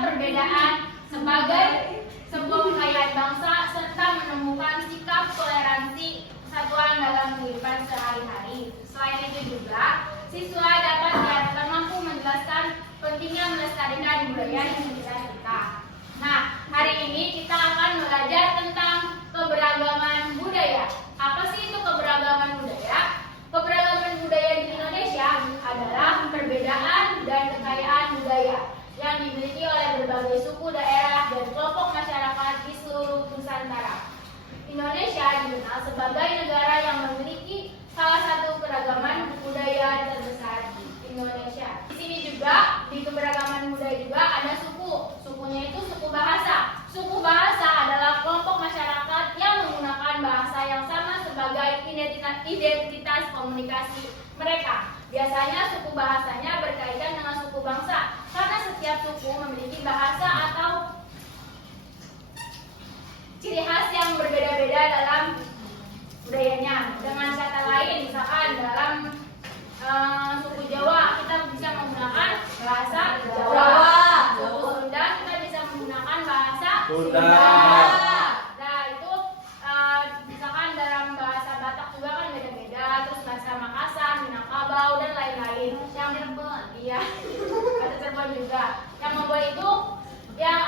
perbedaan sebagai sebuah kekayaan bangsa serta menemukan sikap toleransi kesatuan dalam kehidupan sehari-hari. Selain itu juga, siswa dapat diharapkan mampu menjelaskan pentingnya melestarikan budaya Indonesia kita. Nah, hari ini kita akan belajar tentang keberagaman budaya. Apa sih itu keberagaman budaya? Keberagaman budaya di Indonesia adalah perbedaan dan kekayaan budaya yang dimiliki oleh berbagai suku, daerah, dan kelompok masyarakat di seluruh Nusantara. Indonesia dikenal sebagai negara yang memiliki salah satu keragaman budaya terbesar di Indonesia. Di sini juga, di keberagaman budaya juga ada suku. Sukunya itu suku bahasa. Suku bahasa adalah kelompok masyarakat yang menggunakan bahasa yang sama sebagai identitas komunikasi mereka. Biasanya suku bahasanya berkaitan dengan suku bangsa, karena setiap suku memiliki bahasa atau ciri khas yang berbeda-beda dalam budayanya. Dengan kata lain, misalkan dalam suku Jawa kita bisa menggunakan bahasa Jawa. Suku Sunda kita bisa menggunakan bahasa Sunda. Nah itu misalkan dalam bahasa Batak juga kan beda-beda. Terus bahasa Makassar, Minangkabau dan lain-lain. Yang Cirebon, iya, bahasa Cirebon juga. Yang membuat itu yang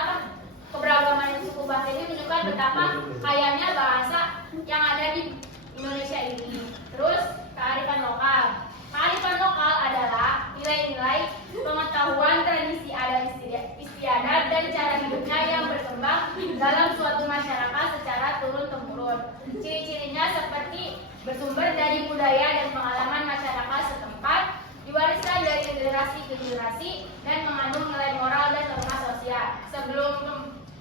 keberagaman suku bahasa ini menunjukkan betapa kayanya bahasa yang ada di Indonesia ini. Terus kearifan lokal. Kearifan lokal adalah nilai-nilai pengetahuan, tradisi adat istiadat dan cara hidupnya yang berkembang dalam suatu masyarakat secara turun-temurun. Ciri-cirinya seperti bersumber dari budaya dan pengalaman masyarakat setempat, diwariskan dari generasi ke generasi, dan mengandung nilai moral dan norma sosial. Sebelum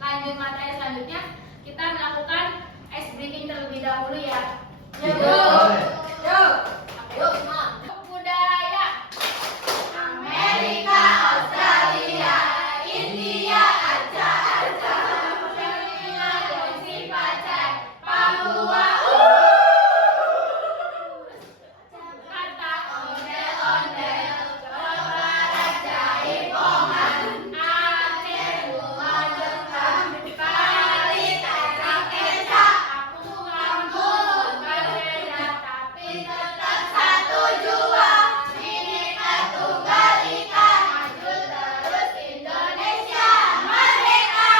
lanjut materi selanjutnya, kita melakukan ice breaking terlebih dahulu ya. Yuk. Budaya Amerika, Australia, India, Aceh, Filipina, Donsi, Pacai, Papua, kata ondel-ondel, Jawa Barat, Jaipongan, Aceh, Lumajang, Bali, Tanah Kecap, aku kampung berbeda tapi tetap satu jua. Bineka Tunggal Ika, maju terus Indonesia merdeka.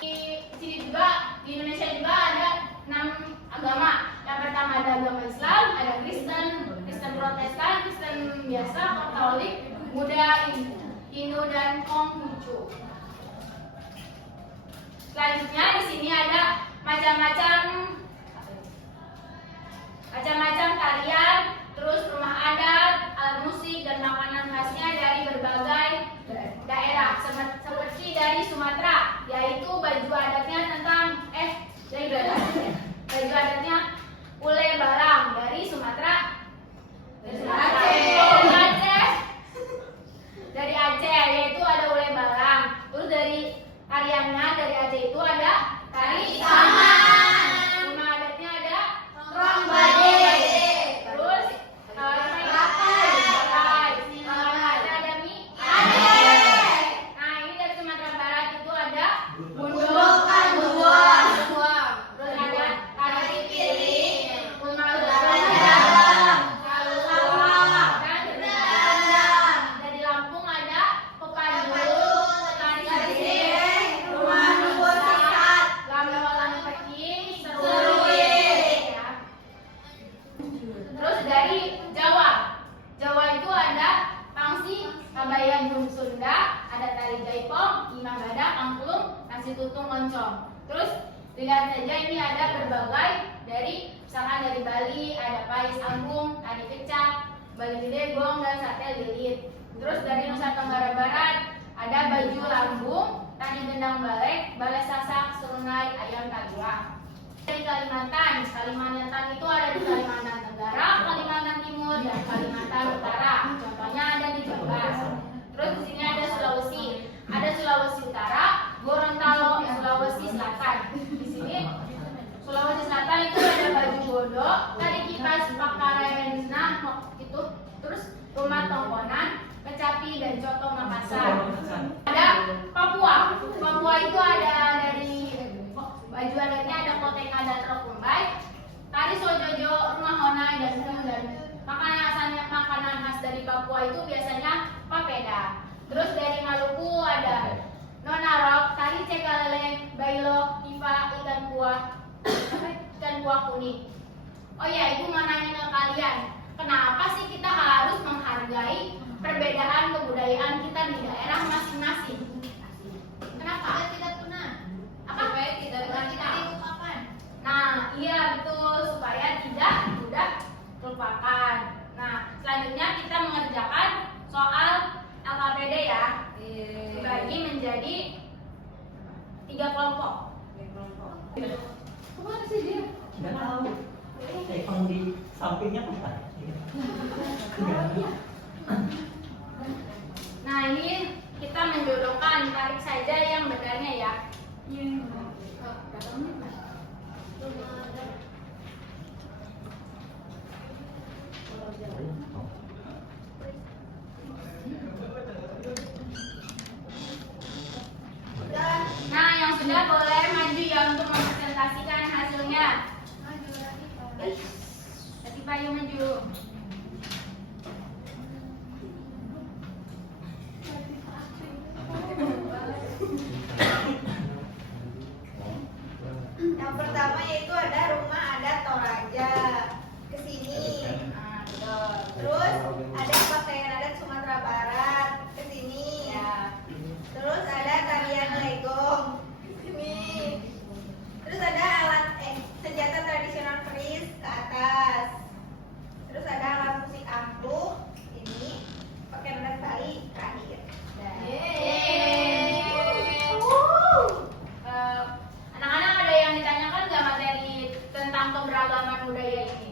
Di sini juga, di Indonesia juga ada 6 agama. Yang pertama ada agama Islam, ada Kristen Protestan, Kristen biasa, Katolik, Buddha, Hindu dan Konghucu. Selanjutnya di sini ada macam-macam tarian, terus rumah adat, alat musik dan makanan khasnya dari berbagai daerah, seperti dari Sumatera, yaitu baju adatnya baju adatnya ule balang dari Sumatera. Dari Aceh yaitu ada ule balang. Terus dari tariannya dari Aceh itu ada tari saman. Rumah adatnya ada rong bade. Terus ada mie Aceh. Nah ini dari Sumatera Barat itu ada bundokan buah. Terus ada tari piring, rumah dalam, dan dari Lampung ada pepadun, tari sisir, rumah nunggu sesat, gamelan peking, seruit ya. Terus dari Jawa itu ada pangsi, kabayan Sunda, ada tari jaipong, imah badak, angklung, nasi tutung, oncom. Terus dilihat saja ini ada berbagai dari misalkan dari Bali ada pais anggung, tari kecak, Bali gede, gong dan sate lilit. Terus dari Nusa Tenggara Barat ada baju lambung, tari gendang balek, balai sasak, serunai, ayam taguang. Dari Kalimantan itu ada di Kalimantan Tenggara, Kalimantan Timur, dan Kalimantan Utara. Contohnya ada di Jawa. Terus di sini ada Sulawesi Utara, Gorontalo, Sulawesi Selatan. Di sini Sulawesi Selatan itu ada baju bodo, tari kipas, pakarena, itu, terus rumah tongkonan, kecapi sapi, dan coto Makassar. Ada Papua. Papua itu ada dari baju adatnya ada koteng adat Rokumbai, tari sojojo, rumah honai, dan makanan khas dari Papua itu biasanya papeda. Terus dari Maluku ada nonarok, tari cekalele, bailo, tifa, ikan kuah kuning. Oh ya, ibu mau nanya ke kalian, kenapa sih kita harus menghargai perbedaan kebudayaan kita di daerah masing-masing? Kenapa? Tidak punah. Apa? Supaya tidak dilupakan. Nah, iya betul, supaya tidak mudah terlupakan. Nah, selanjutnya kita mengerjakan soal LKPD ya. Dibagi menjadi 3 kelompok. Kemana sih dia? Nggak tahu. Emang di sampingnya apa? Nah, ini kita menjodohkan, tarik saja yang benarnya ya. Nah, yang sudah boleh maju ya untuk mempresentasikan hasilnya. Tapi Payu maju. Yang pertama yaitu ada rumah adat Toraja. Kesini. Nah, betul. Terus ada pakaian adat Sumatera Barat. Kesini. Ya. Terus ada tarian legong. Kesini. Terus ada alat senjata tradisional keris ke atas. Terus ada alat musik angklung. Ini pakaian adat Bali terakhir. Anak-anak ada yang ditanyakan nggak materi tentang keberagaman budaya ini?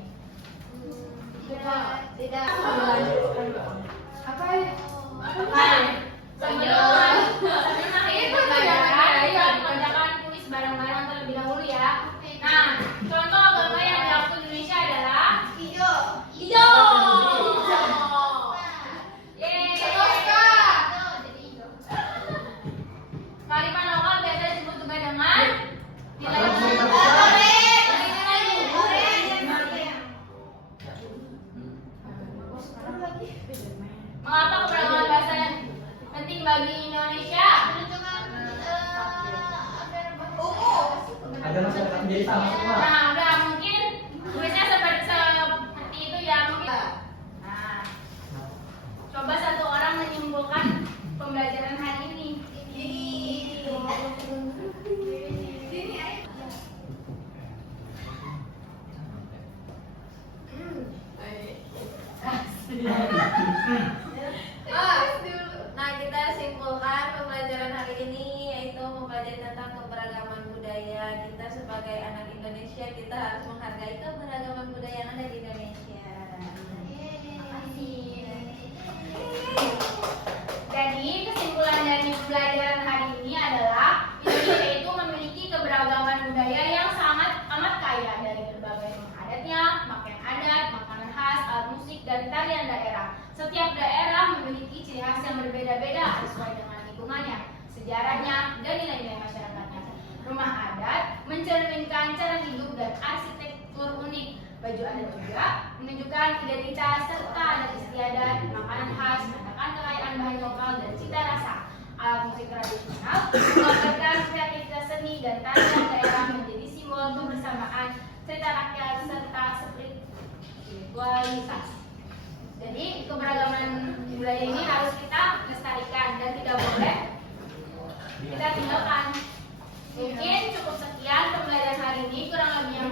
Tidak. Apa ya? Sebelum akhir pembelajaran kita mengerjakan tulis bareng-bareng terlebih dahulu ya. Nah, contoh agama yang diakui Indonesia adalah Hijau. hijau. Kearifan lokal biasa disebut juga dengan nilai Mengapa keberagaman bahasa penting bagi Indonesia? Ada masyarakat menjadi sama semua. Nah, udah mungkin tulisnya seperti itu ya mungkin. Nah, coba satu orang menyimpulkan pembelajaran hari ini. Nah, kita simpulkan pembelajaran hari ini yaitu mempelajari tentang keberagaman budaya. Kita sebagai anak Indonesia, kita harus menghargai keberagaman budaya yang ada di Indonesia. Jadi kesimpulan dari pembelajaran hari ini adalah Indonesia itu memiliki keberagaman budaya yang sangat amat kaya dari berbagai adatnya, pakaian adat, makanan khas, alat musik, dan tarian daerah. Setiap daerah memiliki ciri khas yang berbeda-beda sesuai dengan lingkungannya, sejarahnya, dan nilai-nilai masyarakatnya. Rumah adat mencerminkan cara hidup dan arsitektur unik. Baju adat juga menunjukkan identitas serta adat istiadat, makanan khas, menandakan kekayaan bahan lokal dan cita rasa. Alat musik tradisional menggambarkan kreativitas seni dan tarian daerah menjadi simbol kebersamaan, cerita rakyat serta spiritualitas. Jadi keberagaman budaya ini harus kita lestarikan dan tidak boleh kita tinggalkan. Mungkin cukup sekian pembelajaran hari ini, kurang lebih yang